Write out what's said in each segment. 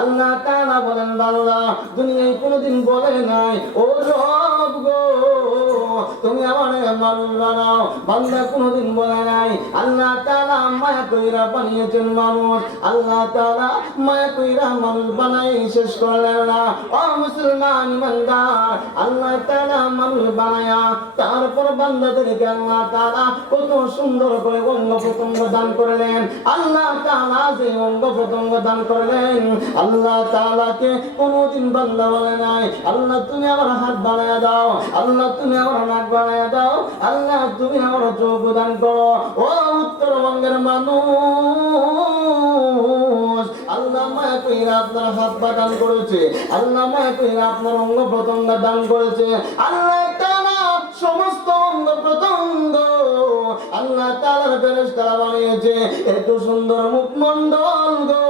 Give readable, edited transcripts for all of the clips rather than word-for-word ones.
আল্লাহ তাআলা বলেন বান্দা দুনিয়ায় কোনোদিন বলে নাই ও রব গো তুমি আমারে মানুষ বানাও, বান্দা কোনোদিন বলে নাই। আল্লাহ তাআলা মায়া কইরা বানিয়েছেন মানুষ, আল্লাহ তাআলা মায়া কইরা মানুষ বানাই শেষ করলেন না। ও মুসলমান ইমানদার, আল্লাহ তাআলা মানুষ বানায়া তারপর বান্দাদেরকে আল্লাহ তাআলা কত সুন্দর করে অঙ্গ প্রত্যঙ্গ দান করলেন। আল্লাহ তাআলা যে অঙ্গ প্রত্যঙ্গ দান করলেন, আল্লাহ তাআলাকে কোনোদিন বান্দা বলে নাই আল্লাহ তুমি আমার হাত বানায়া দাও, আল্লাহ তুমি আমার নাক বানায়া দাও, আল্লাহ তুমি আমার চোখ দান করো। ও উত্তরবঙ্গের মানুষ, আল্লাহ মায়া কইরা আপনার হাত পা দান করেছে, আল্লাহ মায়া কইরা আপনার অঙ্গ প্রত্যঙ্গ দান করেছে। আল্লাহ তাআলা সমস্ত অঙ্গ প্রত্যঙ্গ আল্লাহ তাআলার ফেরেশতারা বানিয়েছে। এত সুন্দর মুখমণ্ডল গো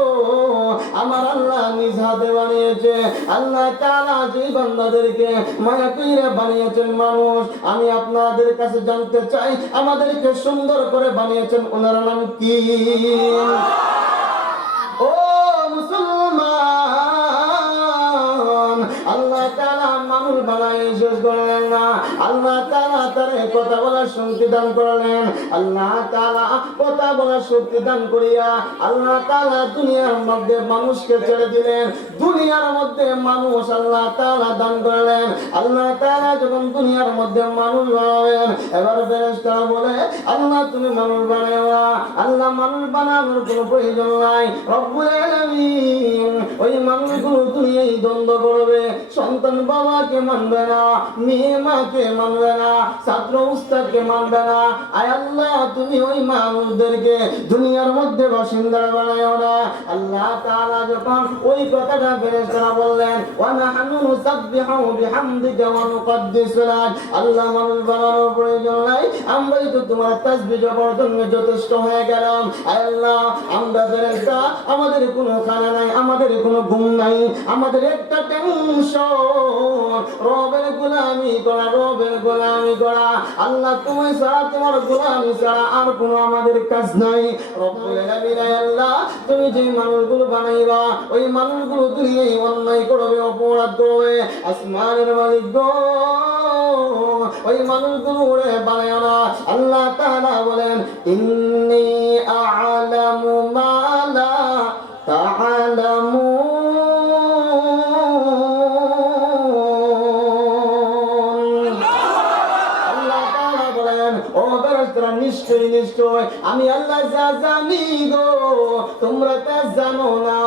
আমার আল্লাহ নিজ হাতে বানিয়েছে। আল্লাহ তাআলা যে বান্দাদেরকে মায়া কইরা বানিয়েছেন মানুষ, আমি আপনাদের কাছে জানতে চাই আমাদেরকে সুন্দর করে বানিয়েছেন ওনার নাম কি? ও মুসলমান, আল্লাহ তাআলা মানুষ বানাই শেষ করলেন না, আল্লাহ তাআলা তার কথা বলার শক্তি দান করলেন। আল্লাহ তাআলা কথা বলার শক্তি দান করিয়া আল্লাহ তাআলা দুনিয়ার মধ্যে মানুষকে ছেড়ে দিলেন। দুনিয়ার মধ্যে মানুষ আল্লাহ তাআলা দান করলেন। আল্লাহ তাআলা যখন দুনিয়ার মধ্যে মানুষ বানাবেন, এবার ফেরেশতারা বলে আল্লাহ তুমি মানুষ বানাও না, আল্লাহ মানুষ বানানোর কোনো প্রয়োজন নাই। রব্বুল আলামিন ওই মানুষগুলো দুনিয়ায় দ্বন্দ্ব করবে, সন্তান বাবাকে মানবে না, মেয়ে মাকে মানবে না, ছাত্র উস্তাদকে মানবে না। আয় আল্লাহ তুমি ওই মানুষদেরকে দুনিয়ার মধ্যে বাসিন্দা বানাও না। আল্লাহ তাআলা যখন ওই কথাটা ফেরেশতারা বললেন, ওয়া নাহনু নুসাব্বিহু বিহামদিকা ওয়া নুকদ্দিসু লাক, আল্লাহ মানুষ বানানোর প্রয়োজন নাই, আমরাই তো তোমার তাসবিহ জপর জন্য যথেষ্ট হয়ে গেলাম। আয় আল্লাহ আমরা ফেরেশতা, আমাদের কোনো খানা নাই, আমাদের কোনো ঘুম নাই, আমাদের একটা টেনশন রবের গোলামি করা, রবের গোলামি করা। আল্লাহ তুমি ছাড়া, তোমার গোলামি ছাড়া আর কোনো আমাদের কাজ নাই। রব্বুল আলামিন আল্লাহ তুমি যে মানুষগুলো বানাইবা ওই মানুষগুলো দুনিয়ায় অন্যায় করবে, অপরাধ করবে, আসমানের মালিক গো ওই মানুষগুলো ওরে বানায় না। আল্লাহ তাআলা বলেন ইন্নী আ'লামু মা লা তা'লামুন। নিশ্চয় নিশ্চয় আমি আল্লাহ যা জানি গো তোমরা তা জানো না।